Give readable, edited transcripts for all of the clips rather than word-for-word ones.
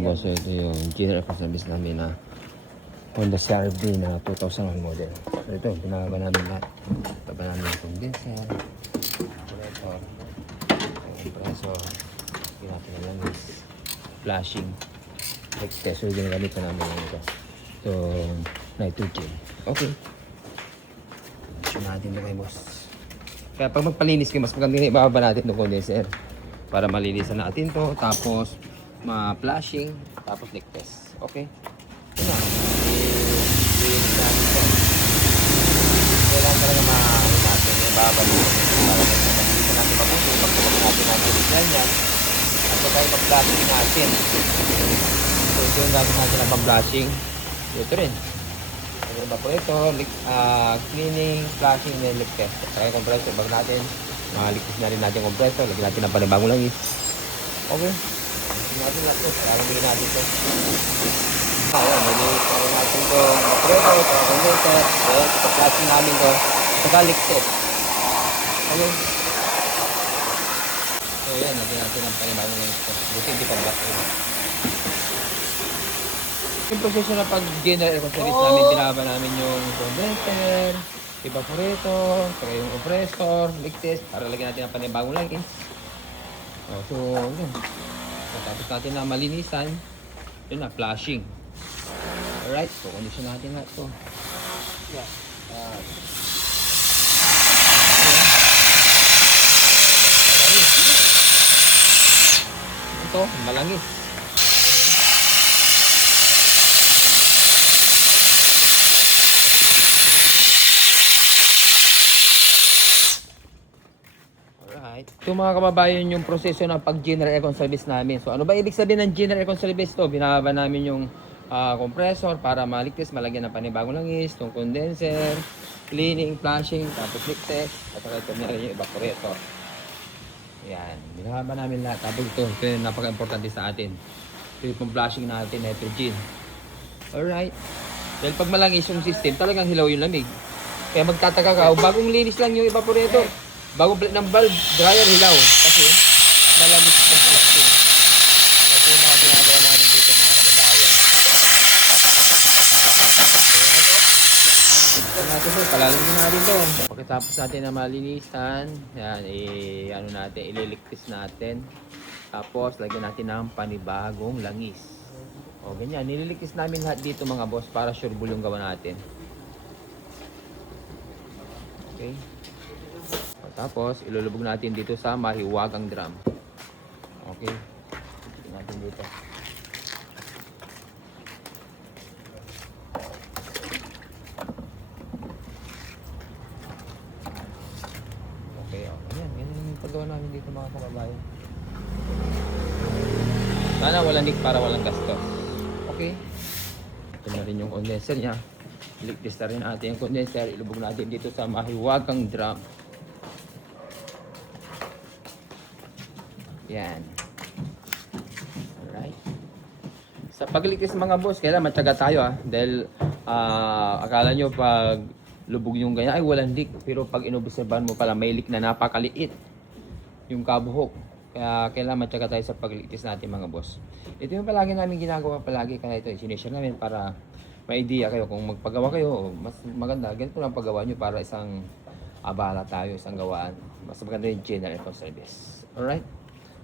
mga boss, ito yung general service namin na Honda CR-V na 2001 model. So ito, pinagaba namin lahat. Pinagaba namin yung condenser, compressor, natin na lang is flashing, brake test. So ginagamit na namin yung ito. So, nitrogen. Okay. Show natin ito kay boss. Kaya pag magpalinis kayo, mas maganda ibababa natin itong condenser para malinisan natin to, tapos ma-flashing, tapos leak test. Okay? Ito na. I-release natin ito. Kailangan talaga ma-ano natin, ibababa natin para malinisan natin mabuti. Pagpapag natin natin yan. At tayo mag-flashing natin. So ito yung gamit natin na pang-flashing. Ito rin. Evaporator, cleaning, flashing, and leak test. Saka yung compressor, bag natin. Makaligtas na rin natin yung compressor. Lagyan natin ng panibagong langis. Okay. Lagyan natin lahat ito. Lalagyan natin ito. Ayan, lagyan natin ito. Evaporator, saka condenser. Ayan, ito flashing namin ito. Saka leak test. Okay. So ayan, lagyan natin ng panibagong langis ito. Buti hindi pa black. Yung proseso na pag-general air service namin, binaba namin yung condenser, evaporator, saka yung compressor, leak test, para lagyan natin ang panibagong langis. So, yun. Tapos natin na malinisan, yun na, flashing. Alright, so condition natin lahat ito. Ito, malangis. Ito mga kababayan yung proseso ng pag-general aircon service namin. So ano ba ibig sabihin ng general aircon service to? Binababa namin yung compressor para maligtas, malagyan ng panibagong langis, yung condenser, cleaning, flashing, tapos leak test, at saka ito na rin yung evaporator. Yan, binababa namin lahat. Tapos ito yung napaka-importante sa atin. Ito yung flashing natin, nitrogen. Alright. Dahil pag malangis yung system, talagang hilaw yung lamig. Kaya magtataka ka, bagong linis lang yung evaporator. Bago balik ng valve, dryer hilaw. Kasi malamig sa system. Ito yung mga ginagawa namin dito mga kababayan. Ito natin ito, palalagyan natin ito. Pagkatapos natin na malinisan, yan, ano natin, ililigtis natin. Tapos, lagyan natin ng panibagong langis. O, ganyan, nililigtis namin lahat dito mga boss para sure bull yung gawa natin. Okay. Tapos, ilulubog natin dito sa mahiwagang drum. Okay. Tignan natin dito. Okay, Ayan yung paggawa namin dito mga kababayan. Sana walang leak para walang gastos. Okay. Ito na rin yung condenser niya. Ligtas na rin natin yung condenser. Ilubog natin dito sa mahiwagang drum. Yan. Alright. Sa pagliligtas mga boss, kailangan matyaga tayo dahil akala nyo pag lubog yung ganyan, ay walang leak. Pero pag inobserbahan mo pala, may leak na napakaliit yung kabuhok. Kaya kailangan matyaga tayo sa pagliligtas natin mga boss. Ito yung palagi namin ginagawa palagi. Kaya ito, sinishare namin para may idea kayo. Kung magpagawa kayo, mas maganda. Ganito lang paggawa nyo para isang abala tayo, isang gawaan. Mas maganda yung general aircon service. Alright?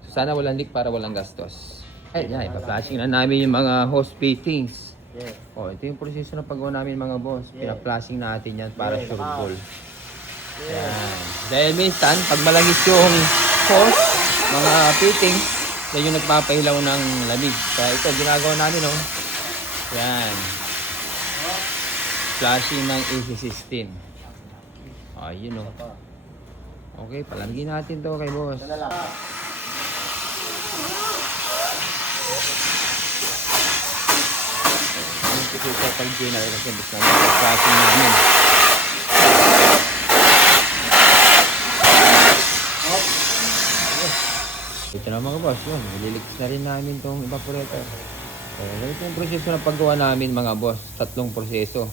So, sana walang leak para walang gastos. Ay, yan, ipa-flashing na namin yung mga hose fittings. O, ito yung proseso na paggawa namin mga boss. Pina-flashing natin yan para sure ball. Yan. Dahil minsan, pag malangis yung hose, mga fittings, yan yung nagpapahilaw ng lamig. Kaya ito, ginagawa namin, oh. Yan. Flashing ng AC16. O, yun, oh. Okay, palamigin natin to kay boss. Ito sa pag-general kasi gusto namin sa flashing namin. Ito na mga boss, yun. Nililigtas na rin namin itong evaporator. So, ito yung proseso na paggawa namin mga boss. 3 proseso.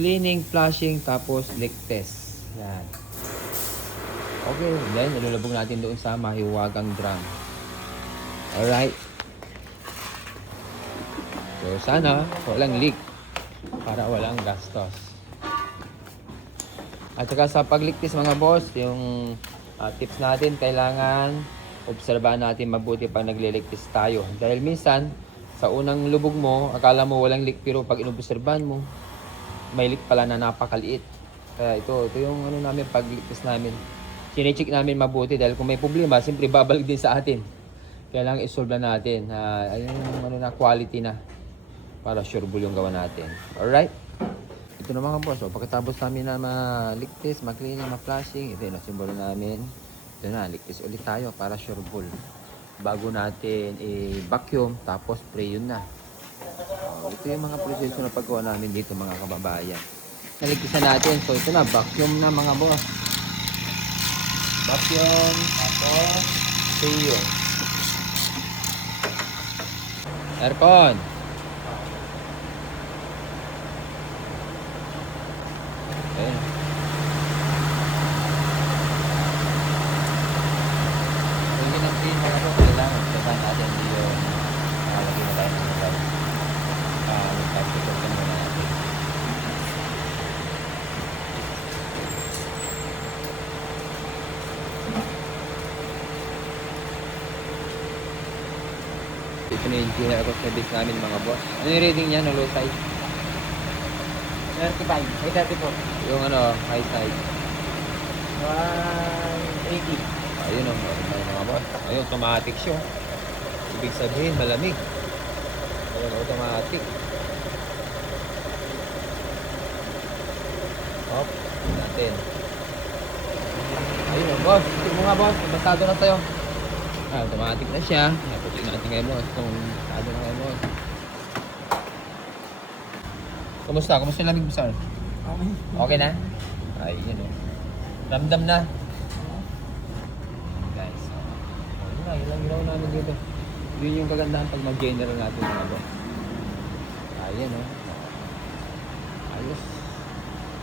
Cleaning, flashing, tapos leak test. Yan. Okay, then ilulubog natin doon sa mahiwagang drum. Alright. So sana walang leak para walang gastos. At saka sa pagligtis mga boss, yung tips natin, kailangan obserbahan natin mabuti pag nagliligtis tayo. Dahil minsan, sa unang lubog mo, akala mo walang leak, pero pag inobserbahan mo, may leak pala na napakaliit. Kaya ito yung ano namin, pagligtis namin. Sinecheck namin mabuti dahil kung may problema, siyempre babalik din sa atin. Kailangan isolve na natin. Ayun yung ano na, quality na. Para sureball yung gawa natin. Alright? Ito na mga boss. Pagkatapos namin na maligtis, ma-cleaning, ma-flashing, ito yung simbolo namin. Ito na, ligtis ulit tayo para sureball. Bago natin i-vacuum, tapos spray yun na. Ito yung mga proseso na paggawa namin dito mga kababayan. Naligtisan natin. So ito na, vacuum na mga boss. Vacuum, tapos spray yun. Aircon. Ayan. So yun ang clean mga boss. Kailangan sabahan natin yung lagyan na tayo ng sabaw. Tapos ito muna natin. Ito na yung GR service namin mga boss. Ano yung reading niya ng low side? 35. Ay, 34. Yung ano, high side. 180. Ayun o, mga boss. Ayun, automatic siya. Ibig sabihin, malamig. Ayun, automatic. Hop, natin. Ayun o, boss. Ito mga boss, bastado na tayo. Automatic na siya. Naputin natin kayo boss. Kung bastado na kayo boss. Kumusta? Kumusta yung lamig besar? Okay. Okay na? Ay, yun o. Ramdam na. Guys. Yun na, yun lang ginawa namin dito. Yun yung kagandahan pag mag-general natin mga boss. Ayan o. Ayos.